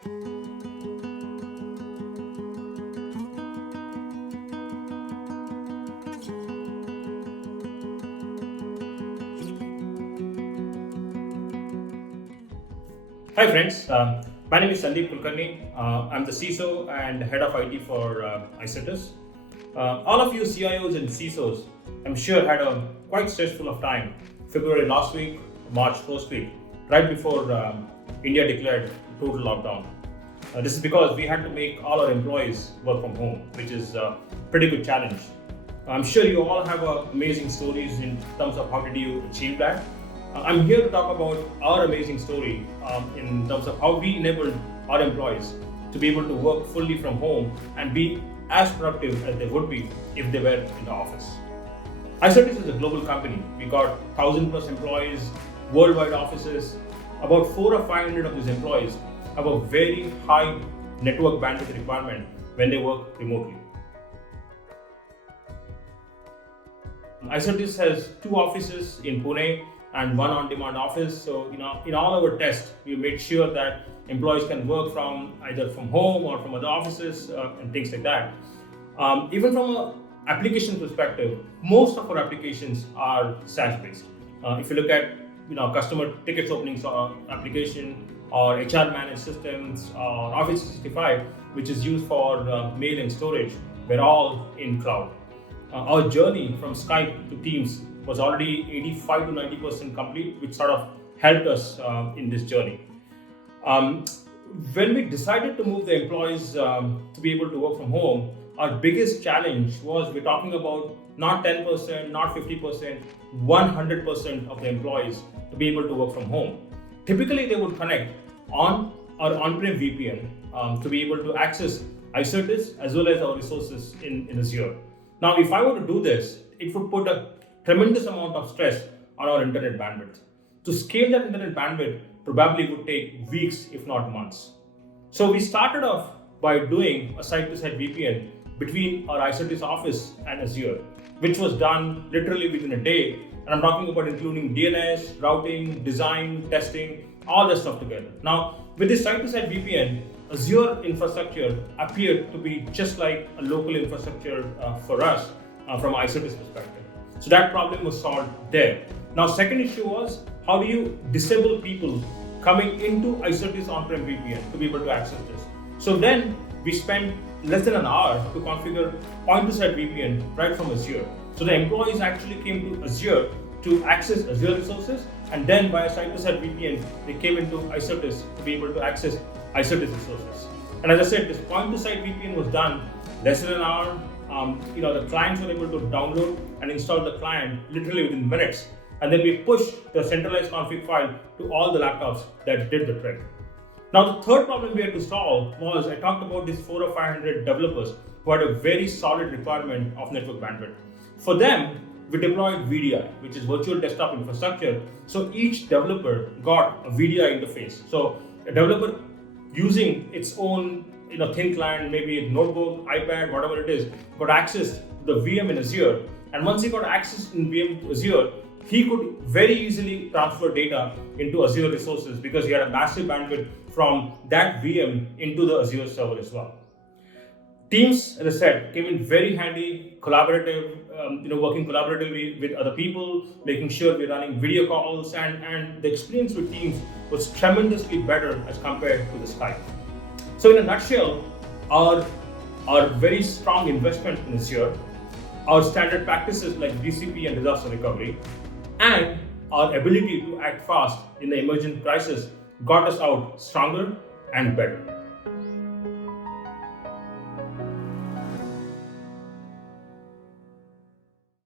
Hi friends, my name is Sandeep Kulkarni. I'm the CISO and head of IT for Icertis. All of you CIOs and CISOs, I'm sure had a quite stressful of time. February last week, March first week, right before India declared total lockdown. This is because we had to make all our employees work from home, which is a pretty good challenge. I'm sure you all have amazing stories in terms of how did you achieve that. I'm here to talk about our amazing story in terms of how we enabled our employees to be able to work fully from home and be as productive as they would be if they were in the office. Icertis is a global company. We got 1,000 plus employees, worldwide offices. About 400 or 500 of these employees have a very high network bandwidth requirement when they work remotely. Icertis has 2 offices in Pune and 1 on-demand office. So, in all our tests, we made sure that employees can work from either from home or from other offices and things like that. Even from an application perspective, most of our applications are SaaS-based. If you look at customer tickets openings application or HR managed systems or Office 365, which is used for mail and storage, we're all in cloud. Our journey from Skype to Teams was already 85 to 90% complete, which sort of helped us in this journey. When we decided to move the employees to be able to work from home, our biggest challenge was we're talking about not 10%, not 50%, 100% of the employees to be able to work from home. Typically, they would connect on our on-prem VPN to be able to access Icertis as well as our resources in Azure. Now, if I were to do this, it would put a tremendous amount of stress on our internet bandwidth. To scale that internet bandwidth probably would take weeks, if not months. So we started off by doing a site-to-site VPN between our Icertis office and Azure, which was done literally within a day. And I'm talking about including DNS, routing, design, testing, all that stuff together. Now, with this site-to-site VPN, Azure infrastructure appeared to be just like a local infrastructure for us from Icertis perspective. So that problem was solved there. Now, second issue was how do you disable people coming into Icertis on-prem VPN to be able to access this? So then we spent less than an hour to configure point-to-site VPN right from Azure. So the employees actually came to Azure to access Azure resources, and then via site-to-site VPN, they came into Icertis to be able to access Icertis resources. And as I said, this point-to-site VPN was done less than an hour. The clients were able to download and install the client literally within minutes. And then we pushed the centralized config file to all the laptops that did the trick. Now, the third problem we had to solve was I talked about these 400 or 500 developers who had a very solid requirement of network bandwidth. For them, we deployed VDI, which is virtual desktop infrastructure. So each developer got a VDI interface. So a developer using its own thin client, maybe a notebook, iPad, whatever it is, got access to the VM in Azure. And once he got access in VM to Azure, he could very easily transfer data into Azure resources because he had a massive bandwidth from that VM into the Azure server as well. Teams, as I said, came in very handy, collaborative, working collaboratively with other people, making sure we're running video calls, and the experience with Teams was tremendously better as compared to the Skype. So in a nutshell, our very strong investment in Azure, our standard practices like GCP and disaster recovery, and our ability to act fast in the emergent crisis got us out stronger and better.